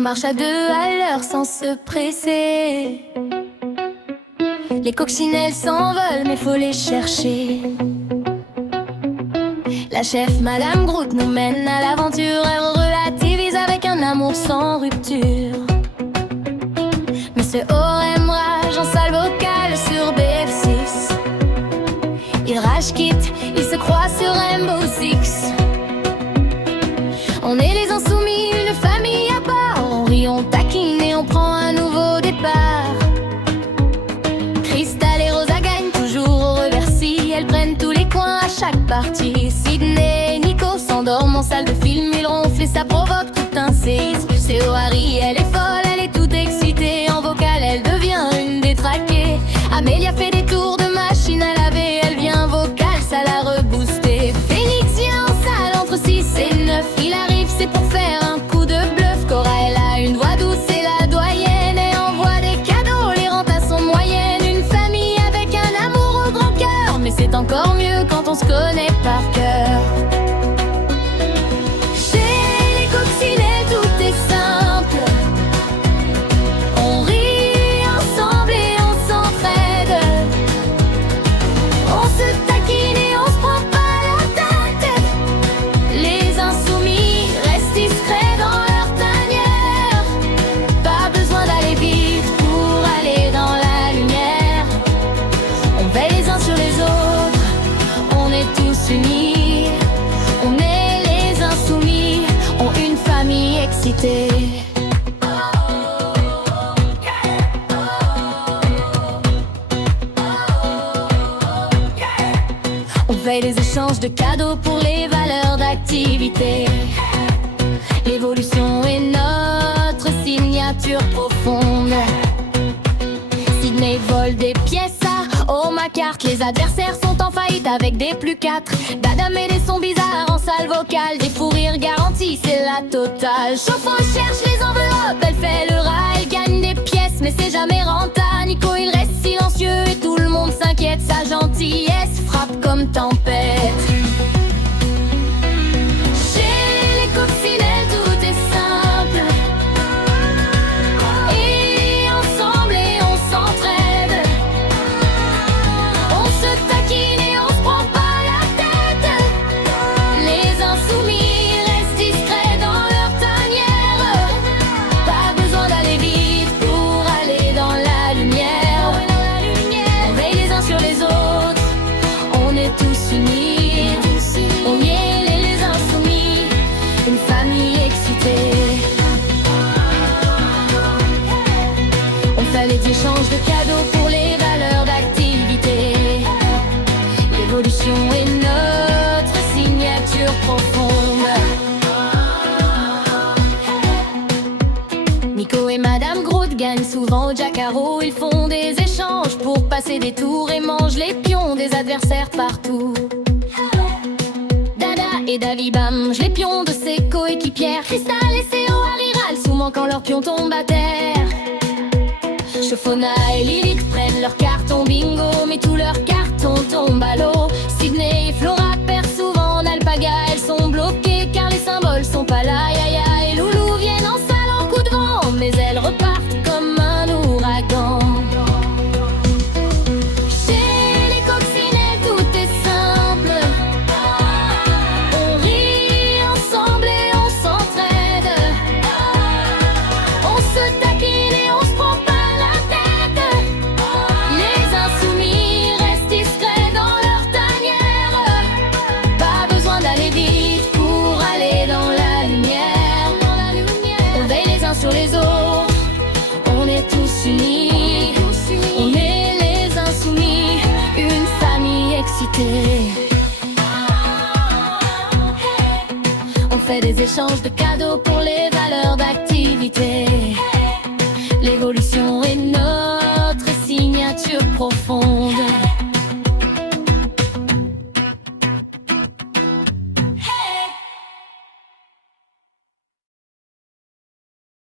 marche à deux à l'heure sans se presser. Les coccinelles s'envolent mais faut les chercher. La chef Madame Groot nous mène à l'aventure. Elle relativise avec un amour sans rupture. Monsieur O.M. rage en salle vocale sur BF6. Il rage quitte, il se croit sur Rainbow Six. On est les insoumis, une famille à part. On rit, on taquine et on prend un nouveau départ. Crystal et Rosa gagnent toujours au reversi. Elles prennent tous les coins à chaque partie. Sydney et Nico s'endorment en salle de film. Ils ronflent et ça provoque tout un séisme. C'est Harry, elle est folle, elle est toute excitée. En vocal, elle devient une détraquée. Amélia fait des tours de machine à laver. Elle vient vocal, ça l'a reboosté. Phoenix vient en salle entre 6 et 9. Il arrive, c'est pour faire un coup de bluff. Cora, elle a une voix douce, c'est la doyenne. Et envoie des cadeaux, les rentes à son moyenne. Une famille avec un amour au grand cœur. Mais c'est encore mieux quand on se connaît par cœur. Chez les coccinelles, tout est simple. On rit ensemble et on s'entraide. On se taquine et on se prend pas la tête. Les insoumis restent discrets dans leur tanière. Pas besoin d'aller vite pour aller dans la lumière. On veille les uns sur les autres, on est tous unis. On est les insoumis, ont une famille excitée. On veille les échanges de cadeaux pour les valeurs d'activité. L'évolution est notre signature profonde. Sydney vole des pièces à Omacart. Les adversaires sont en faillite avec des plus 4. Dada met des sons bizarres en salle vocale. Des fous rires garantis, c'est la totale. Chauffant cherche les enveloppes, elle fait le rat. Elle gagne des pièces mais c'est jamais rentable. Nico il reste silencieux et tout le monde s'inquiète. Sa gentillesse frappe comme tempête. Chez les coccinelles tout est simple. Et ensemble et on s'entraide. On se taquine et on se prend pas la tête. Les insoumis restent discrets dans leur tanière. Pas besoin d'aller vite pour aller dans la lumière. On veille les uns sur les autres, on est tous unis. On y est les insoumis, une famille excitée. On fait les échanges de cadeaux pour les valeurs d'activité. L'évolution est notre signature profonde. Nico et Madame Groot gagnent souvent au Jacaro. Ils font des échanges pour passer des tours et mangent les pions des adversaires partout. Dada et Davy mangent les pions de ses coéquipières. Crystal et Céo Harry râlent souvent quand leur pion tombe à terre. Chauffona et Lilith prennent leur carton bingo, mais tous leurs cartons tombent à l'eau. Sydney et Flora perdent souvent en alpaga. Elles sont bloquées car les symboles sont pas là. Yaya et Loulou viennent en salle en coup de vent, mais elles repartent comme un ouragan. Chez les coccinelles tout est simple. On rit ensemble et on s'entraide. On se taquine et on se prend pas la tête. Les insoumis restent discrets dans leur tanière. Pas besoin d'aller vite pour aller dans la lumière. On veille les uns sur les autres, on est tous unis. On est les insoumis, une famille excitée. On fait des échanges de cadeaux pour les valeurs d'activité. L'évolution est notre signature profonde.